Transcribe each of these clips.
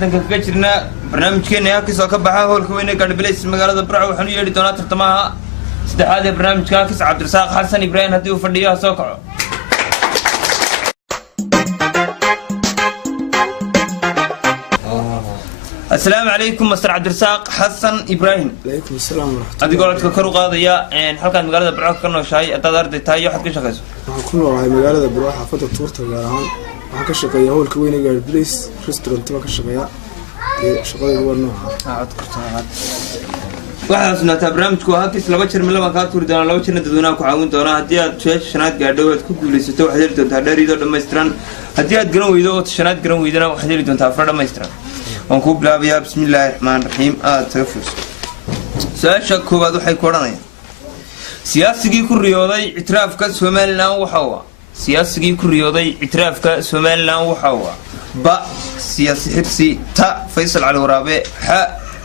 ka jirna barnaamijkeena halkiis oo ka baxa hoolka weyn ee Galbeed magaalada Burco waxaan u yeedhi doonaa tartamaha saddexaad ee barnaamijka halkiis Cabdirasaaq Xasan Ibrahim haddii uu fadhiyo soo kaco. السلام عليكم مستر عبد الرزاق حسن ابراهيم. عليكم السلام ورحمه الله. ادي قولتك كرو قاديا halkan magaalada Burco ka nooshahay adaad arday tahay waxaad ka shaqeyso. waxaan ku noolahay magaalada Burco xaafadda Tuurta gaar ahaan waxaan ka shaqeeyaa hoolka weyn ee Galbeed restaurant ka shaqeeyaa shaqada ugu nooca waxaan sunataa barnaamijku halkiis laba jeer laba ka tuuri doona laba jeer dadweynaha ku caawin doona haddii aad shanaad gaadho aad ku guuleysato waxaad heli doontaa dheerido dhameystiran haddii aad garan weydo oo shanaad garan weydana waxaad heli doontaa afar dhameystiran. waan ku bilaabayaa bismillaahi raxmaani raxiim aad tagafus su'aasha koowaad waxay ku odhanayaan siyaasigii ku riyooday ictiraafka Somaliland waxa uu siyaasigii ku riyooday ictiraafka Somaliland waxa uu ba siyaasi xirsi ta Faysal Cali Waraabe ha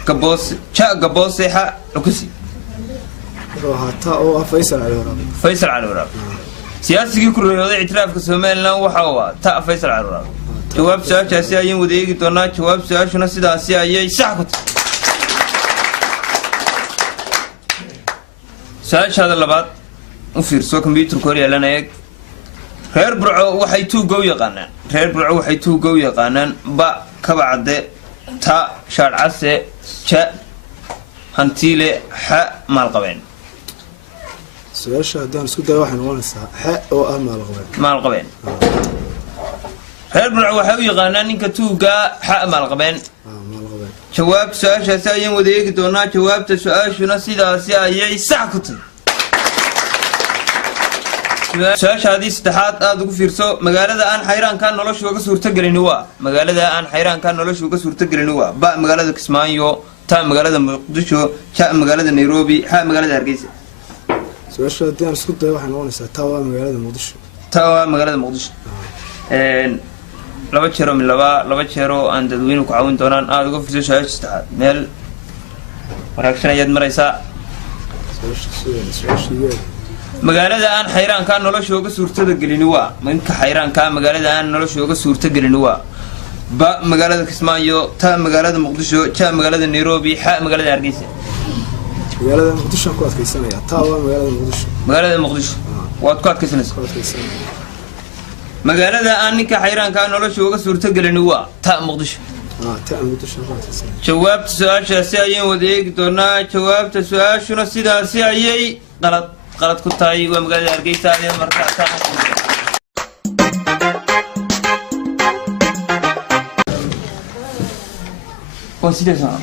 gaboos ha ukusi ta oo Faysal Cali Waraabe siyaasigii ku riyooday ictiraafka Somaliland waxa uu ta Faysal Cali Waraabe jawaab su'aashaasi ayaan wadeegi doonaa jawaab su'aashuna sidaasi ayay sax ku tahay. su'aashaada labaad u fiirso computer-ka hor yeelana eeg reer Burco waxay tuugow yaqaanaan ba kabacde ta sharcase ja hantiile ha maalqabeen. su'aasha hadaan isku dayo waxaan noqonaysaa ha oo ah maalqabeen reer Burco waxay u yaqaanaan ninka tuuga ha maalqabeen. jawaab su'aashaasi ayaan wadeegi doonaa jawaabta su'aashuna sidaasi ayay sax ku tahay. su'aashaadii saddexaad aad ugu fiirso magaalada aan xayraanka noloshu uga suurtagelin waa ba magaalada Kismaayo ta magaalada Muqdisho ja magaalada Nairobi ha magaalada Hargeysa. su'aasha hadaan isku dayo waxaan noqonaysaa ta waa magaalada Muqdisho laba jeero aan dadweynuhu ku caawin doonaan aad uga fiirso su'aasha saddexaad meel wanaagsan ayaad maraysaa. magaalada aan xayraanka noloshu uga suurtagelin waa minka xayraanka magaalada aan noloshu uga suurtagelin waa ba magaalada Kismaayo ta magaalada Muqdisho ja magaalada Nairobi ha magaalada Hargeysa. magaalada Muqdisho ku adkaysanaya ta waa magaalada Muqdisho waad ku adkaysanaysaa magaalada aan ninka xayraanka noloshu uga suurtagelin waa ta Muqdisho. jawaabta su'aashaasi ayaan wadeegi doonaa jawaabta su'aashuna sidaasi ayay qalad ku tahay waa magaalada Hargeysa ee markaa ta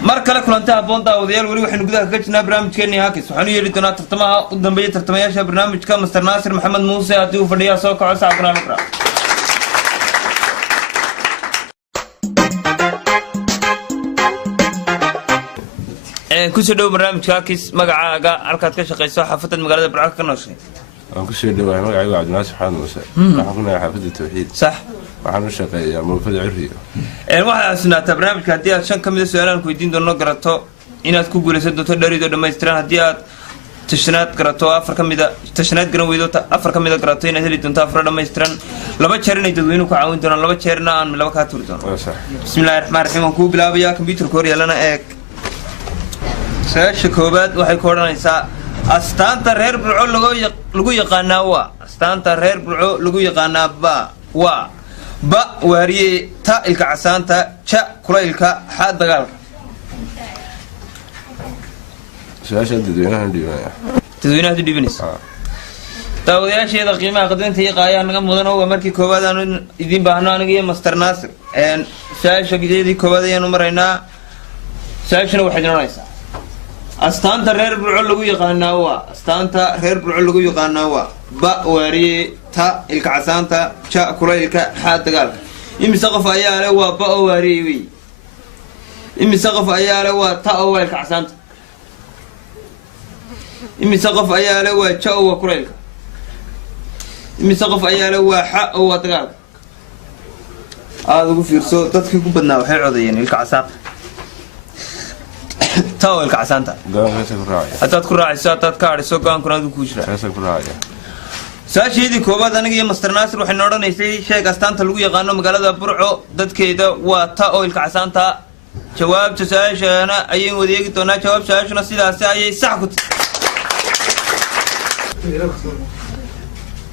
mar kale kulanta aboon daawadayaal wali waxaynu gudaha kaga jirnaa barnaamijkeennii halkiis waxaan u yeedhi doonaa tartamaha u dambeeya tartamayaasha barnaamijka Mr. Naasir Maxamed Muuse haddii uu fadhiyaa soo kaco saacaduna laqra kusoo dhow barnaamijka halkiis magacaaga halkaad ka shaqeyso xaafadda magaalada Burco ka nooshay. waan ku soo dhawahay magacaygu Cabdinaasir Xasan Muuse waxaan ku nahay xaafadda Tawxiid sax waxaan u shaqeeyaa Moofada Cirriyo waxaad sunataa barnaamijka haddii aad 5 ka mid ah su'aalahan ku weydiin doono garato inaad ku guuleysan doonto dheerido dhameystiran haddii aad tashanaad garato 4 ka mid ah tashanaad garan weydo 4 ka mid ah garato inaad heli doonto 4 dhameystiran laba jeer inay dadweynuhu ku caawin doonaan laba jeerna aan laba ka tuuri doono. bismillaahi raxmaani raxiim waan ku bilaabayaa computer-ka hor yeelana eeg su'aasha koowaad waxay ku odhanaysaa astaanta reer Burco lagu yaqaanaa waa ba waariye ta ilka casaanta ja kulaylka ha dagaalka. su'aasha dadweynaha dhibanaysa daawadayaasheeda qiimaha qadinta iyo qaayaha naga mudan oo markii koowaad aan idin baahno aniga iyo Mr. Naasir su'aasha gideedii koowaad ayaan u maraynaa su'aashana waxay noqonaysaa astaanta reer Burco lagu yaqaanaa waa ba waariye ta ilka casaanta ja kulaylka ha dagaalka. imise qof ayaa leh waa ba oo waariye wey imise qof ayaa leh waa ta oo ilka casaanta imise qof ayaa leh waa ja oo kulaylka imise qof ayaa leh waa ha oo dagaalka. aad ugu fiirso dadkii ku badnaa waxay codayeen ilka casaanta تاول كعسانتا. قام هسه كراعي. أتات كراعي ساتات كاري سو قام كنا دو كوشرا. هسه كراعي. su-aasheedii koowaad aniga iyo master naasir waxaynu odhanaysay sheeg astaanta lagu yaqaano magaalada burco dadkeeda waa ta oo ilka casaanta jawaabta su-aashana ayaynu wada eegi doonaa jawaab su-aashuna sidaasi ayay sax ku tahay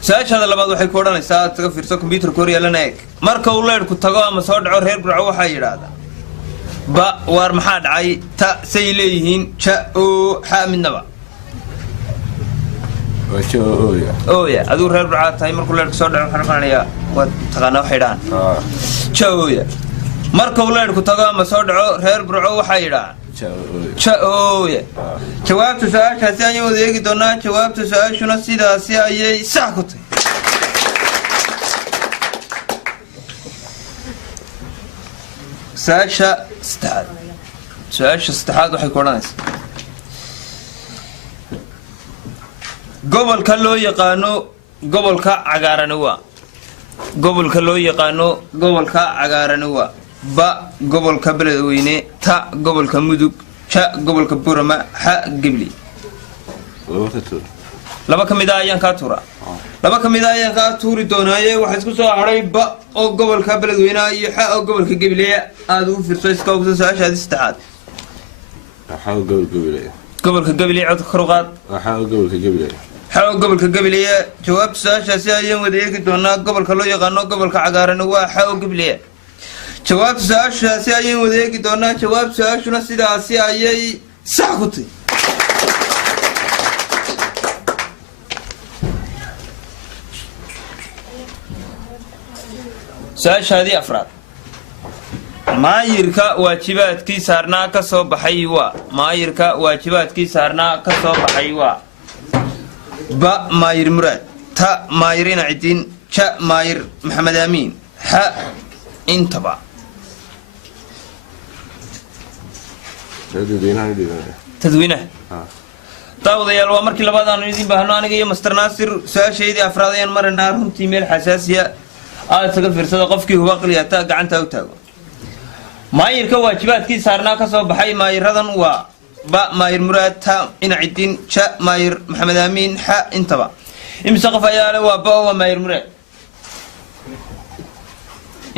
su-aashaada labaad waxay ku odhanaysaa aad taga fiirso combyuutarka hor yaalana eeg marka uu leedhku tago ama soo dhaco reer burco waxaa yidhaahdaa ba waar maxaa dhacay ta say leeyihiin ja oo xa midnaba ooya aduu reer burcaa tahay markuu leedhku soo dhaco waxaan maqlanayaa waad taqaanaa waxay dhahaan ja ooya marka uu leedhku tago ama soo dhaco reer burco waxaa yidhahaan ja ooya jawaabta su-aashaasi ayaan wada eegi doonaa jawaabta su-aashuna sidaasi ayay sax ku tahay su-aasha saddexaad waxay ku odhanaysaa gobolka loo yaqaano gobolka cagaarani waa gobolka loo yaqaano gobolka cagaarani waa ba gobolka beledweyne ta gobolka mudug ja gobolka burama xa gebli laba ka mid ah ayaan kaa tuuraa laba ka mid ah ayaan kaa tuuri doonaaye waxaa isku soo hadhay ba oo gobolka beledweyneha iyo xa oo gobolka gebileya aada ugu fiirso iska hubso su-aashaadii saddexaad gobolka gebiley codka kor u qaad xa oo gobolka gebileya jawaabta su-aashaasi ayaan wada eegi doonaa gobolka loo yaqaano gobolka cagaarani waa xa oo gebileya jawaabta su-aashaasi ayaan wada eegi doonaa jawaabta su-aashuna sidaasi ayay sax ku tahay su-aashaadii afraad maayirka waajibaadkii saarnaa ka soo baxay waa maayirka waajibaadkii saarnaa ka soo baxay waa ba maayir muraad ta maayir inacidiin ja maayir maxamed aamiin xa intaba tadwiinaha daawadayaal waa markii labaad aanu idiin baahno aniga iyo master naasir su-aashaydii afraad ayaan maraynaa runtii meel xasaasiya aada isaga fiirsada qofkii huba aqliyata gacanta u taago maayirka waajibaadkii saarnaa ka soo baxay maayiradan waa ba maayir muraad ta inacidiin ja maayir maxamed aamiin xa intaba imise qof ayaa le waa ba oo waa maayir muraad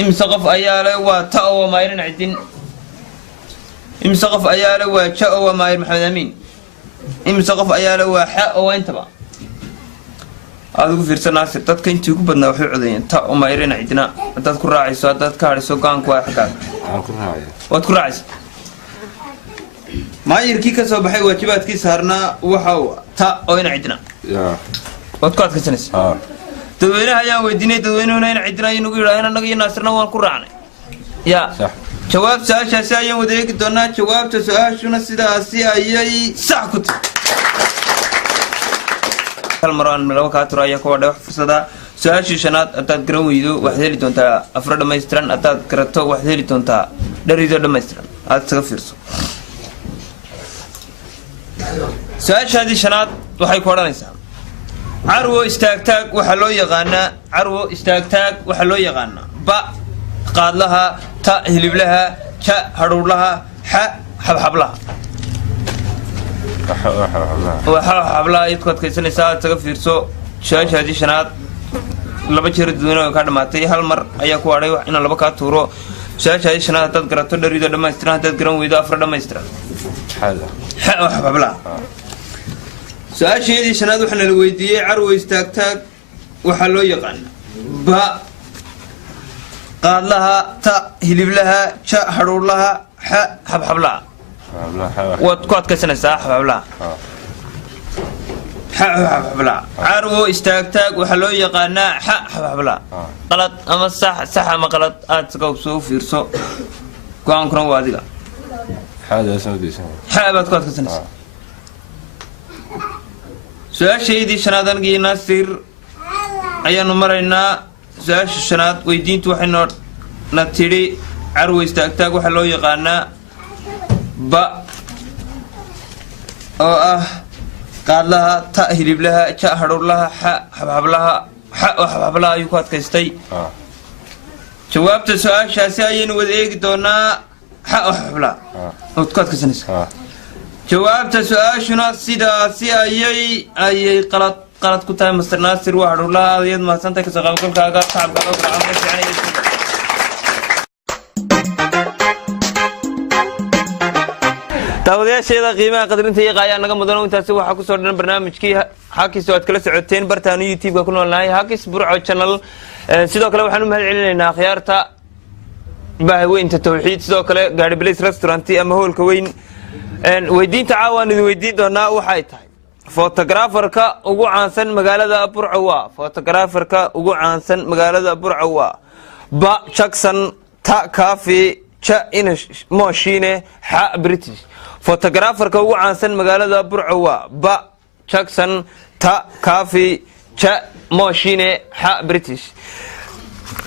imise qof ayaa le waa ta oo waa maayir inacidiin imise qof ayaa le waa ja oo waa maayir maxamed aamiin imise qof ayaa le waa xa oo waa intaba aada ugu fiirsan naasir dadka intii ugu badnaa waxay codeeyeen ta oo maayir inacidina haddaad ku raacayso haddaad ka hadhiso go-aanku waa xaggaaga waad ku raacaysa maayirkii ka soo baxay waajibaadkii saarnaa waxa ta oo inacidina waad ku adkaysanaysa dadweynaha ayaan weydiinay dadweynuhuna inacidina ayay nagu yidhaaheen annaga iyo naasirna waan ku raacnay ya jawaab su-aashaasi ayaan wada eegi doonaa jawaabta su-aashuna sidaasi ayay sax ku tahay hal mar aan laba kaa turo ayaa ku wadhay wax fursada su-aashii shanaad haddaad garan weydo waxaad heli doontaa afro dhammaystiran haddaad garato waxaad heli doontaa dhariidoo dhammaystiran aada isaga fiirso su-aashaadii shanaad waxay ku odhanaysaa carwo istaagtaag waxaa loo yaqaanaa carwo istaagtaag waxaa loo yaqaanaa ba qaadlaha ta hiliblaha ja hadhuudhlaha xa xabxablaha xabxablaha ayaad ku adkaysanaysaa aada isaga fiirso su-aashaadii shanaad laba jeer dadweyne way kaa dhamaatay hal mar ayaa ku hadhay inaan laba kaa tuuro su-aashaadii shanaad haddaad garato dhariidoo dhammaystiran haddaad garan weydo afro dhammaystiran xa oo xabxablaha su-aasheedii shanaad waxaa nala weydiiyey carwo istaagtaag waxaa loo yaqaana ba qaadlaha ta hiliblaha ja hadhuudhlaha xa xabxablaha waad ku adkaysanaysaa xabxablaha xa xabxablaha carwo istaagtaag waxaa loo yaqaanaa xa xabxablaha qalad ama sax ama qalad aada isaga soo fiirso go-aankuna waa adiga xa baad ku adkaysanaysaa su-aashaydii shanaad anigii naasir ayaanu maraynaa su-aasha shanaad weydiintu waxayno na tidhi carwo istaagtaag waxaa loo yaqaanaa ba oo ah qaadlaha ta hiliblaha ja hadhuudhlaha xa xabxablaha xa oo xabxablaha ayuu ku adkaystay jawaabta su-aashaasi ayaynu wada eegi doonaa xa oo xabxablaha waad ku adkaysanaysa jawaabta su-aashuna sidaasi ayay qalad qalad ku tahay Master Naasir waa hadhowla aad mahadsantahay ka soo qaybgalkaaga shacabka loo garaacay fiican daawadayaasheeda qiimaha qadarinta iyo qaaya naga mudan intaasi waxa ku soo dhan barnaamijkii Hakis oo aad kala socoteen bartaan YouTube-ka ku noolnahay Hakis Burco channel sidoo kale waxaan u mahad celinaynaa khiyaarta baahaweynta tawxiid sidoo kale Gaari Place Restaurant ama hoolka weyn weydiinta caawaan idin weydiin doonaa waxay tahay photographer-ka ugu caansan magaalada Burco waa photographer-ka ugu caansan magaalada Burco waa ba Jackson ta Cafe cha inish machine ha British photographer-ka ugu caansan magaalada Burco waa ba Jackson ta Cafe cha machine ha British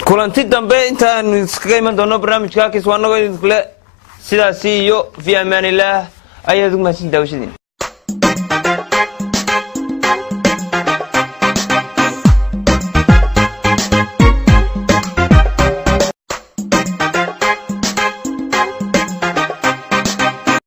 kulanti dambe intaan iskaga iman doono barnaamijka Hakis waa naga idin kale sidaas iyo fi amaanillah ayaad ugu mahadsan daawashadiin